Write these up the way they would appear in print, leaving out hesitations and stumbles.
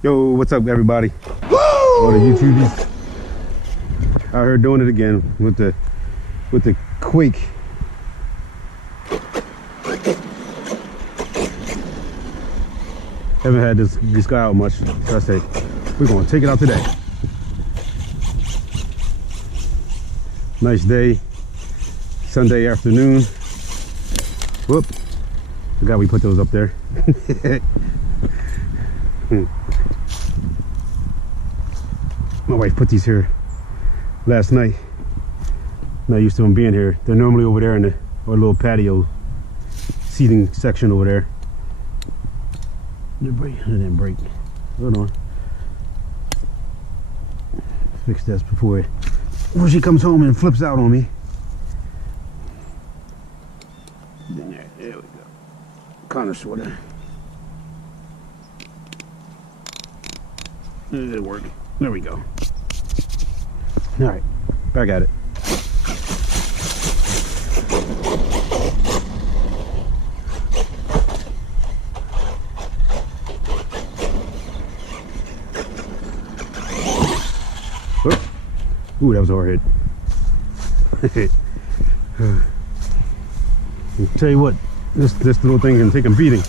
Yo, what's up, everybody? Woo! All the YouTubers out here doing it again with the quake. Haven't had this guy out much, so I say we're gonna take it out today. Nice day, Sunday afternoon. Whoop! Forgot we put those up there. My wife put these here last night. Not used to them being here. They're normally over there in the our little patio seating section over there. Didn't break. Hold on. Fix this before she comes home and flips out on me. There we go. Kind of sorta. It work. There we go. All right, back at it. Ooh, that was a hard hit. I'll tell you what, this little thing can take a beating.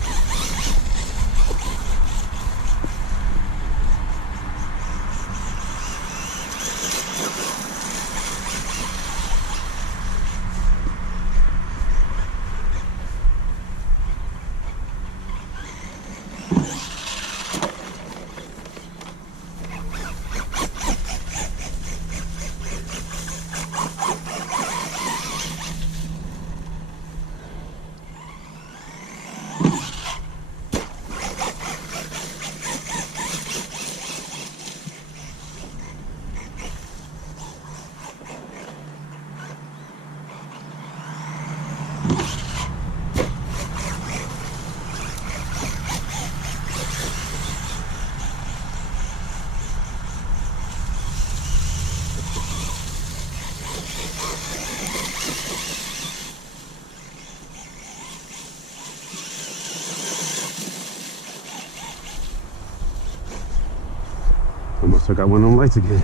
I must have got one of them lights again.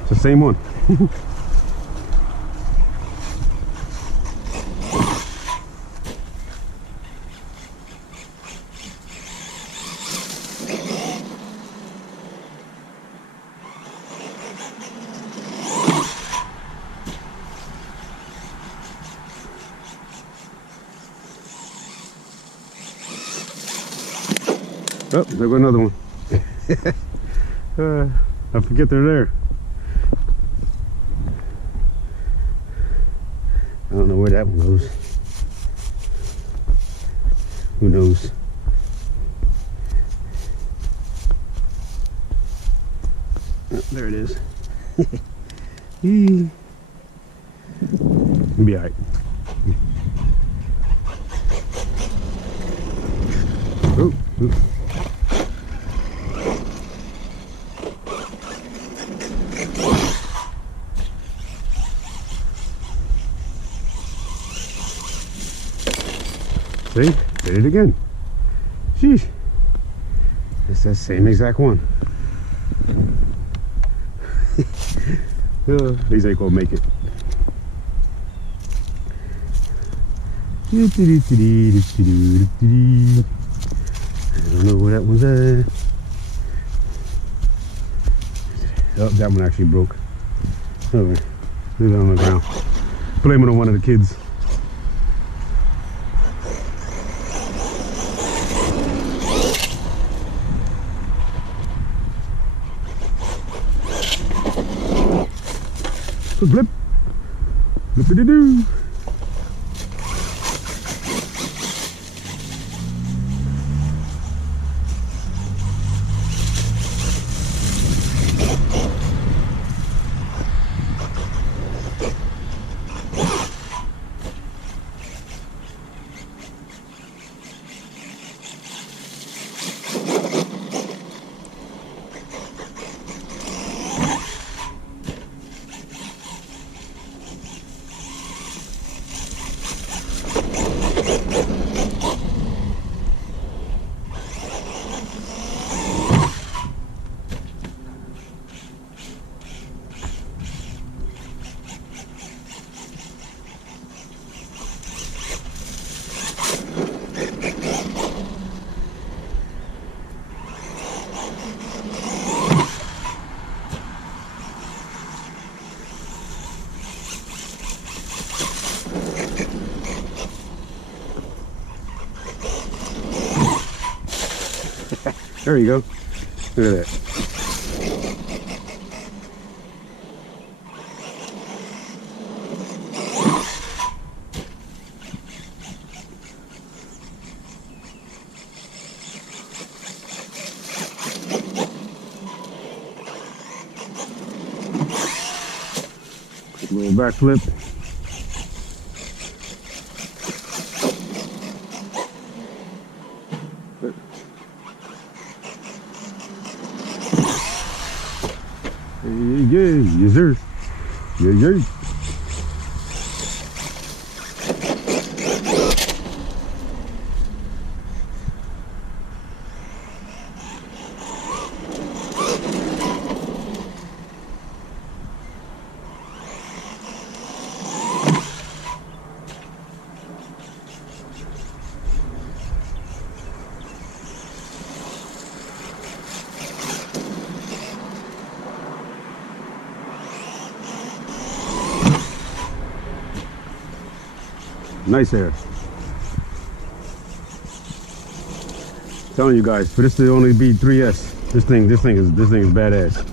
It's the same one. Oh, there goes another one. I forget they're there. I don't know where that one goes. Who knows? Oh, there it is. It'll be alright. Oh, oh. See, did it again. Sheesh. It's that same exact one. These ain't gonna make it. I don't know where that one's at. Oh, that one actually broke. Oh, leave it on the ground. Blame it on one of the kids. Blip, blip-a-doo-doo. There you go. Look at that. Quick little backflip. Yeah, yes sir. Yeah, yeah. Nice air. Telling you guys, for this to only be 3S, this thing is badass.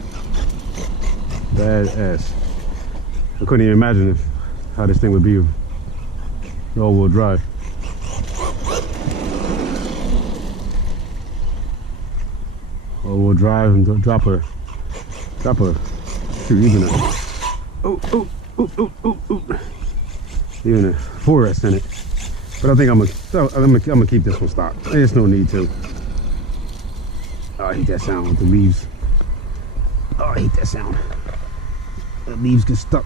Badass. I couldn't even imagine how this thing would be all-wheel drive. All-wheel drive and drop a shoot, even a 4S in it, but I think I'm gonna keep this one stock. There's no need to. Oh, I hate that sound with the leaves. Oh, I hate that sound. The leaves get stuck,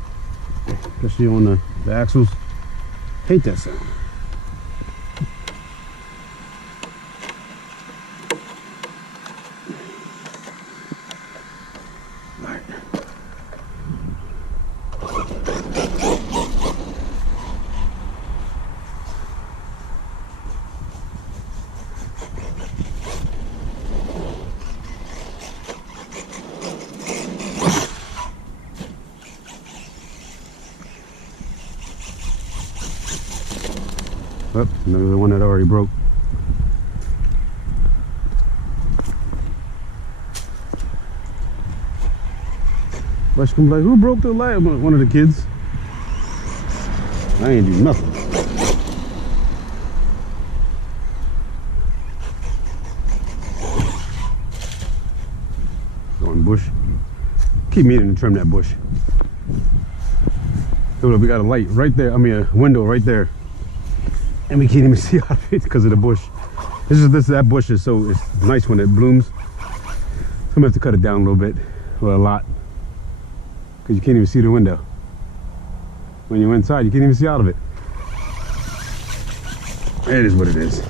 especially on the axles. Hate that sound. All right. Oh, another one that already broke. But she's like, who broke the light? One of the kids. I ain't do nothing. Going bush. Keep meaning to trim that bush. Look, we got a light right there. I mean, a window right there. And we can't even see out of it because of the bush. That bush is so, it's nice when it blooms. So I'm gonna have to cut it down a little bit, or a lot, because you can't even see the window. When you're inside, you can't even see out of it. It is what it is.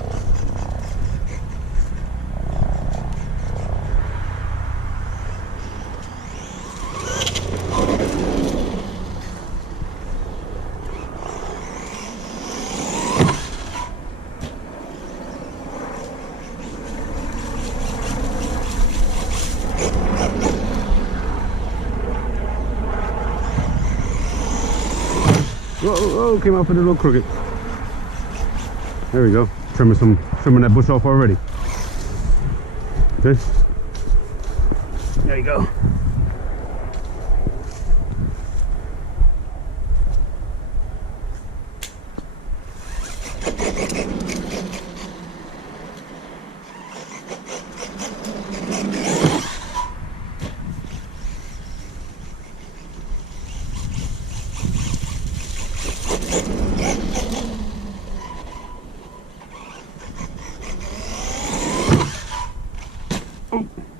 Whoa, came out for the little crooked. There we go. Trimming that bush off already. Okay. There you go.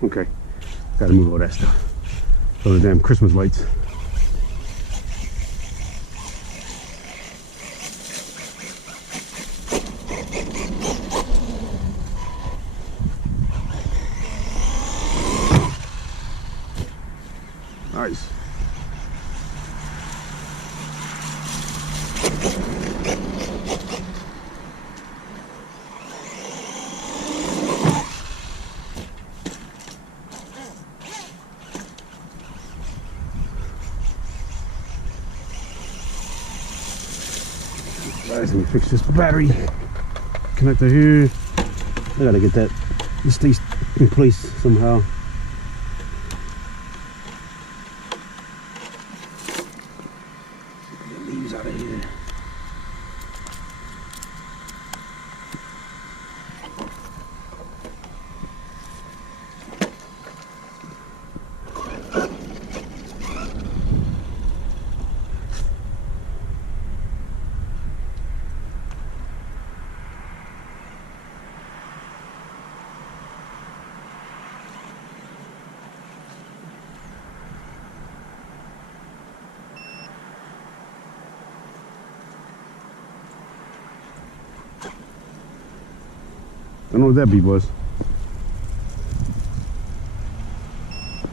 Okay, gotta move all that stuff. Those damn Christmas lights. Nice. Guys, let me fix this battery connector here. I gotta get that It stays in place somehow. Get the leaves out of here. I don't know what that beep was.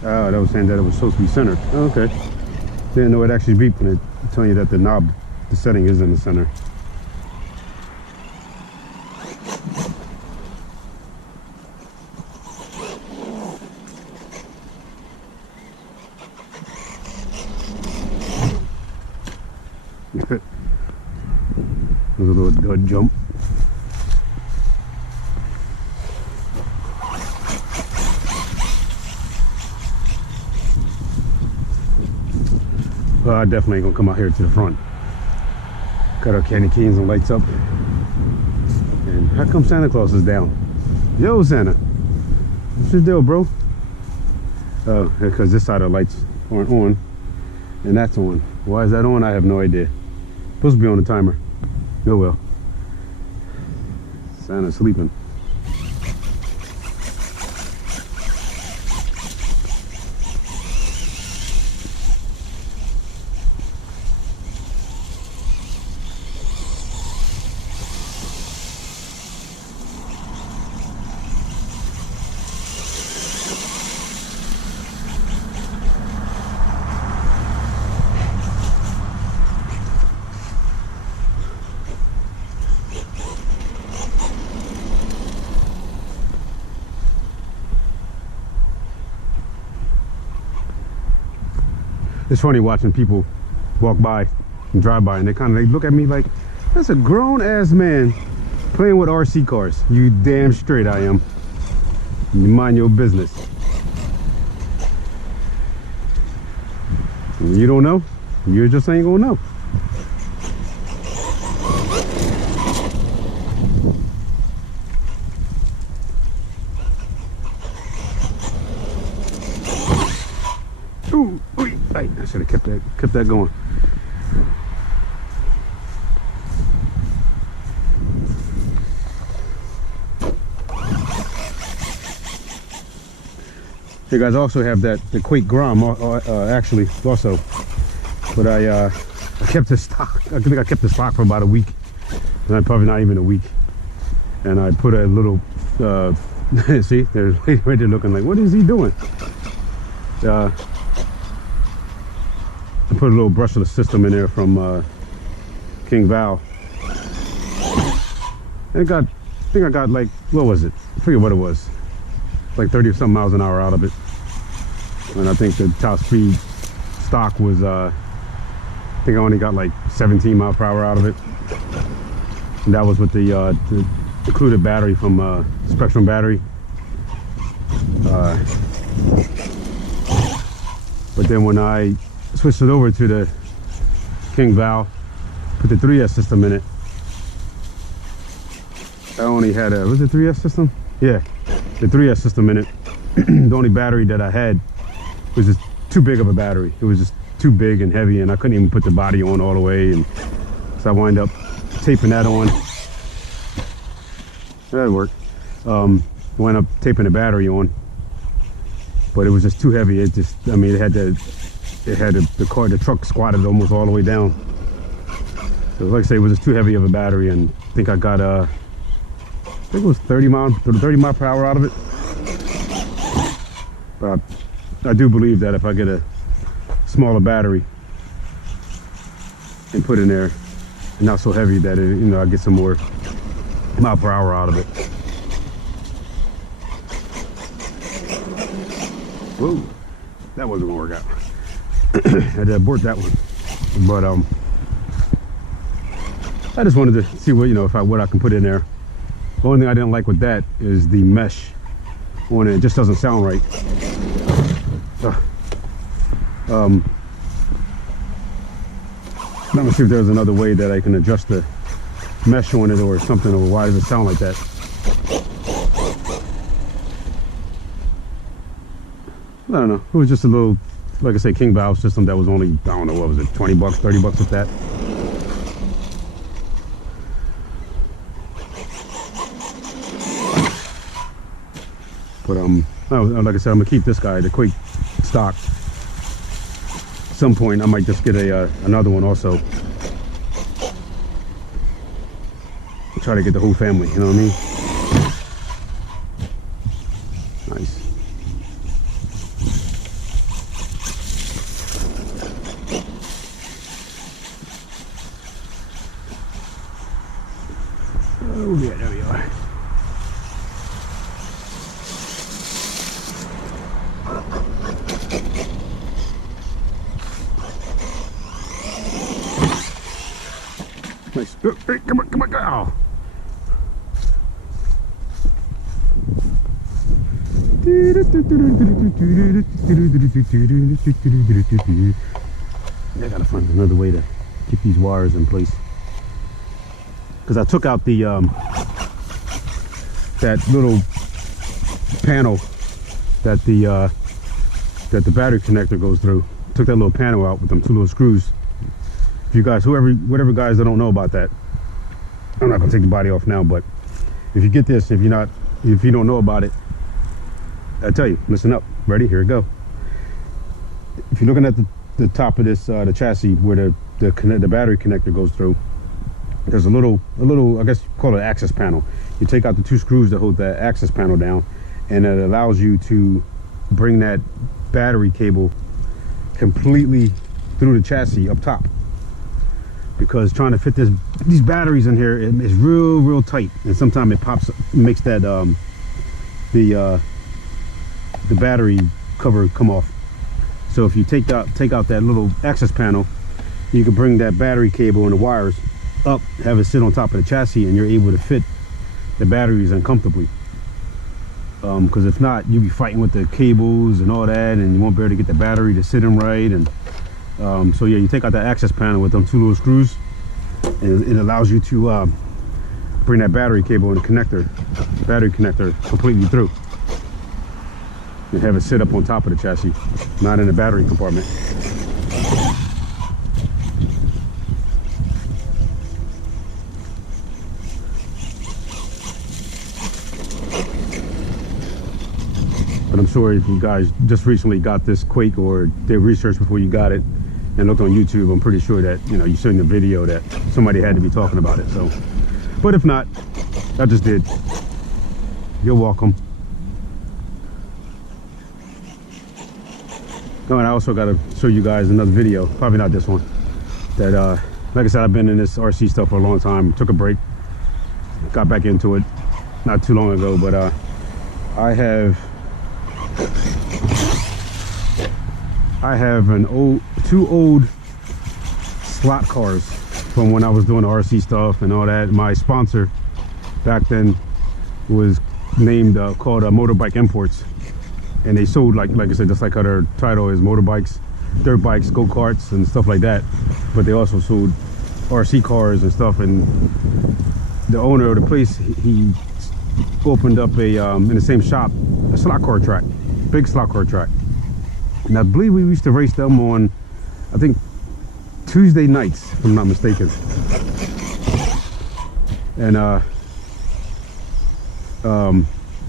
Oh, that was saying that it was supposed to be centered. Oh, okay. Didn't know it actually beeped when it telling you that the knob, the setting is in the center. There's a little dud jump. I definitely ain't gonna come out here to the front. Cut our candy canes and lights up. And how come Santa Claus is down? Yo, Santa. What's your deal, bro? Oh, because this side of the lights aren't on. And that's on. Why is that on? I have no idea. Supposed to be on the timer. Oh well. Santa's sleeping. It's funny watching people walk by and drive by, and they look at me like, that's a grown-ass man playing with RC cars. You damn straight I am. You mind your business. You don't know? You just ain't gonna know. Ooh, I should have kept that going. You guys also have the Quake Grom actually also, but I kept the stock. I think I kept the stock for about a week, and probably not even a week. And I put a little see, there's a lady right there looking like, what is he doing? I put a little brushless system in there from King Val. And I think I got like, what was it? I forget what it was. Like 30 or something miles an hour out of it. And I think the top speed stock was, I think I only got like 17 miles per hour out of it. And that was with the included battery from Spectrum battery. But then when I switched it over to the King Val, put the 3S system in it, I only had a, was it 3S system? Yeah, the 3S system in it. The only battery that I had was just too big of a battery. It was just too big and heavy, and I couldn't even put the body on all the way, and so I wound up taping that on. That worked. Wound up taping the battery on, but it was just too heavy. It just, I mean, the truck squatted almost all the way down. So like I say, it was just too heavy of a battery, and I think I got I think it was 30 mile per hour out of it. But I do believe that if I get a smaller battery and put in there, not so heavy, that it, I get some more mile per hour out of it. Whoa, that wasn't gonna work out. I had to abort that one. But I just wanted to see what what I can put in there. The only thing I didn't like with that is the mesh on it. It just doesn't sound right. Let me see if there's another way that I can adjust the mesh on it or something, or why does it sound like that? I don't know. It was just a little, like I say, King valve system that was only, I don't know, what was it, 20 bucks, 30 bucks with that. But like I said, I'm gonna keep this guy, the Quake stock. At some point, I might just get another one also. Try to get the whole family, you know what I mean? Nice. Oh yeah, there we are. Nice. Oh, hey, come on, come on, oh. I gotta find another way to get these wires in place, because I took out the that little panel that the battery connector goes through. Took that little panel out with them two little screws. If you guys, whatever guys that don't know about that, I'm not gonna take the body off now, but if you get this, if you don't know about it, I tell you, listen up. Ready? Here we go. If you're looking at the top of this, the chassis where the battery connector goes through, there's a little, I guess you call it access panel. You take out the two screws that hold that access panel down, and it allows you to bring that battery cable completely through the chassis up top. Because trying to fit these batteries in here is real tight, and sometimes it makes that the battery cover come off. So if you take out that little access panel, you can bring that battery cable and the wires up, have it sit on top of the chassis, and you're able to fit the batteries uncomfortably. Because if not, you'll be fighting with the cables and all that, and you won't be able to get the battery to sit in right. And so yeah, you take out that access panel with them two little screws, and it allows you to bring that battery cable and the battery connector completely through, and have it sit up on top of the chassis, not in the battery compartment. But I'm sure if you guys just recently got this Quake, or did research before you got it and looked on YouTube, I'm pretty sure that, you know, you seen the video that somebody had to be talking about it. So, but if not, I just did. You're welcome. Oh, and I also got to show you guys another video, probably not this one, that like I said, I've been in this RC stuff for a long time. Took a break, got back into it not too long ago, but I have two old slot cars from when I was doing the RC stuff and all that. My sponsor back then was named called Motorbike Imports, and they sold, like I said, just like how their title is, motorbikes, dirt bikes, go-karts and stuff like that, but they also sold RC cars and stuff. And the owner of the place, he opened up in the same shop, a slot car track, big slot car track. And I believe we used to race them on, I think, Tuesday nights, if I'm not mistaken. And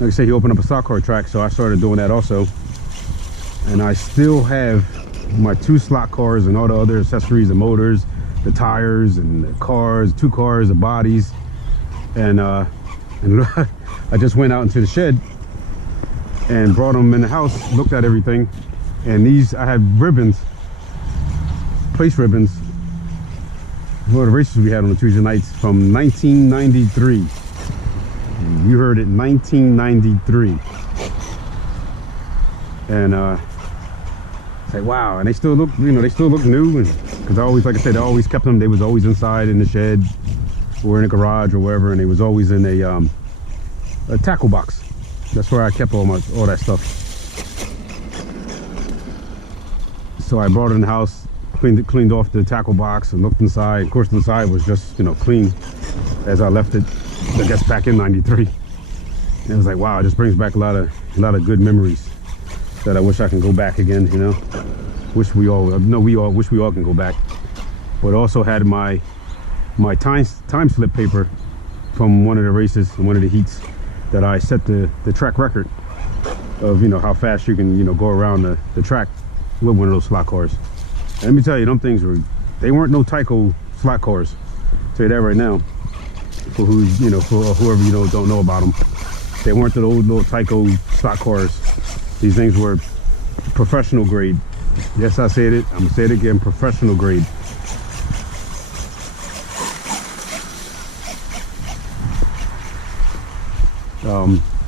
like I said, he opened up a slot car track, so I started doing that also. And I still have my two slot cars and all the other accessories, the motors, the tires, and the cars, two cars, the bodies. And I just went out into the shed and brought them in the house, looked at everything. And these, I had ribbons, place ribbons, for the races we had on the Tuesday nights from 1993. You heard it, 1993. And it's like, wow. And they still look, you know, they still look new. Because I always, like I said, I always kept them. They was always inside in the shed or in a garage or wherever, and they was always in a tackle box. That's where I kept all that stuff. So I brought it in the house, cleaned off the tackle box, and looked inside. Of course, inside was just, you know, clean as I left it, I guess, back in '93. And it was like, wow, it just brings back a lot of good memories that I wish I can go back again. You know, wish we all wish we all can go back. But also had my time slip paper from one of the races, one of the heats, that I set the track record of, you know, how fast you can, you know, go around the track with one of those slot cars. And let me tell you, them things weren't no Tyco slot cars. I'll tell you that right now. For whoever, you know, don't know about them, they weren't the old little Tyco slot cars. These things were professional grade. Yes, I said it. I'm gonna say it again. Professional grade.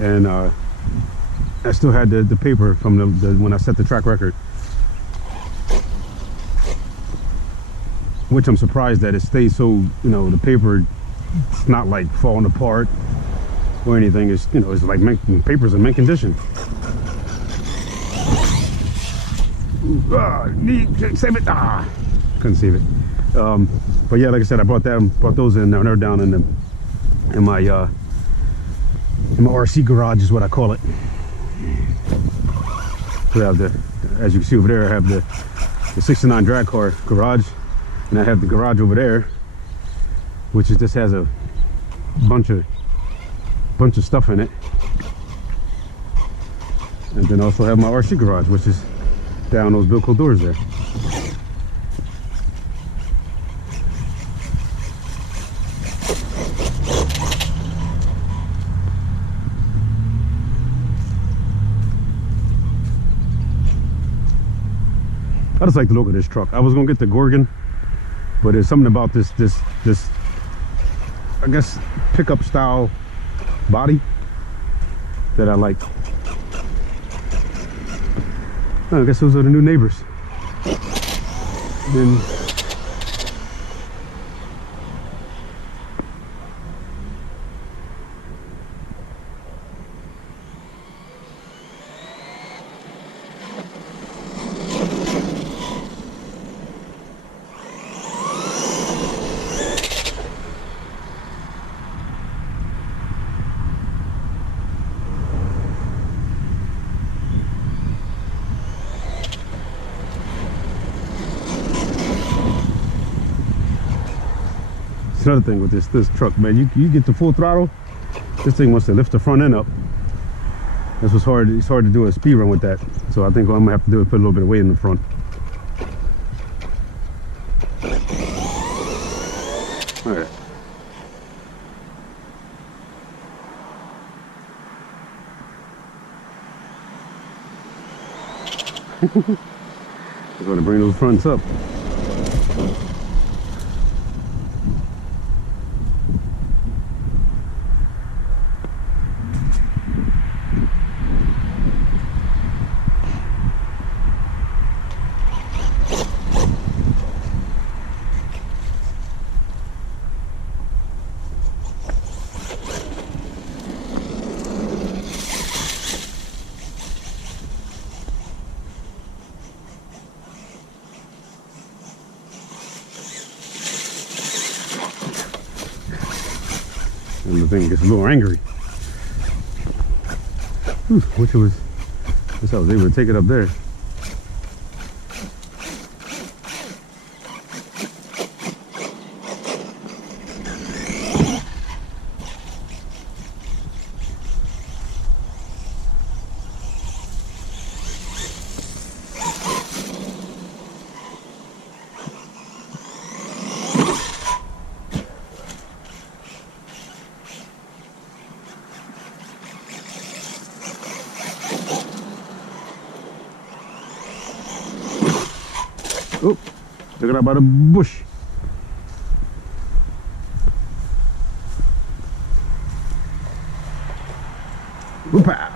And I still had the paper from the when I set the track record, which I'm surprised that it stays so, you know, the paper, it's not like falling apart or anything. It's, you know, it's like paper's in mint condition. Save it. Couldn't save it. But yeah, like I said, I brought those in. They're down in my RC garage is what I call it. So I have as you can see over there, I have the 69 drag car garage, and I have the garage over there, which just has a bunch of stuff in it. And then also have my RC garage, which is down those Bilco doors there. I just like the look of this truck. I was gonna get the Gorgon, but there's something about this I guess pickup style body that I like. Oh, I guess those are the new neighbors. And it's another thing with this truck, man. You get the full throttle, this thing wants to lift the front end up. That's what's hard. It's hard to do a speed run with that. So I think what I'm gonna have to do is put a little bit of weight in the front. All right. I'm gonna bring those fronts up. And the thing gets a little angry. Wish I was able to take it up there. Oh, took it out by the bush. Whoop-ah.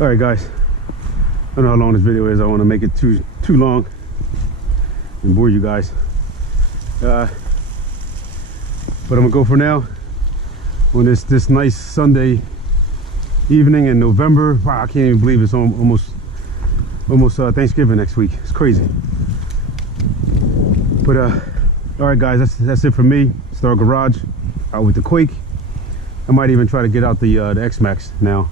All right, guys. I don't know how long this video is. I want to make it too long and bore you guys. But I'm gonna go for now on this nice Sunday evening in November. Wow, I can't even believe it's almost Thanksgiving next week. It's crazy. But all right, guys, that's it for me. Star Garage out with the Quake. I might even try to get out the X-Max now.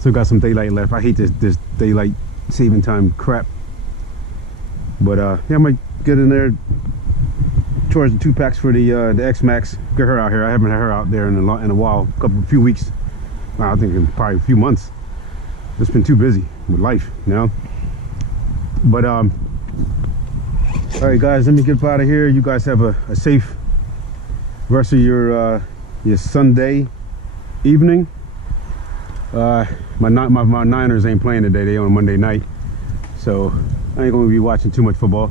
Still got some daylight left. I hate this daylight saving time crap. But yeah, I might get in there, charge the 2 packs for the X-Max. Get her out here. I haven't had her out there in a while, a few weeks. I think in probably a few months. Just been too busy with life, you know. But all right, guys, let me get out of here. You guys have a safe rest of your Sunday evening. My Niners ain't playing today. They on Monday night, so I ain't gonna be watching too much football.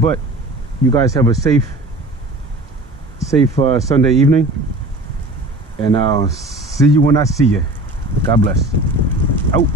But you guys have a safe Sunday evening, and I'll see you when I see you. God bless. Out.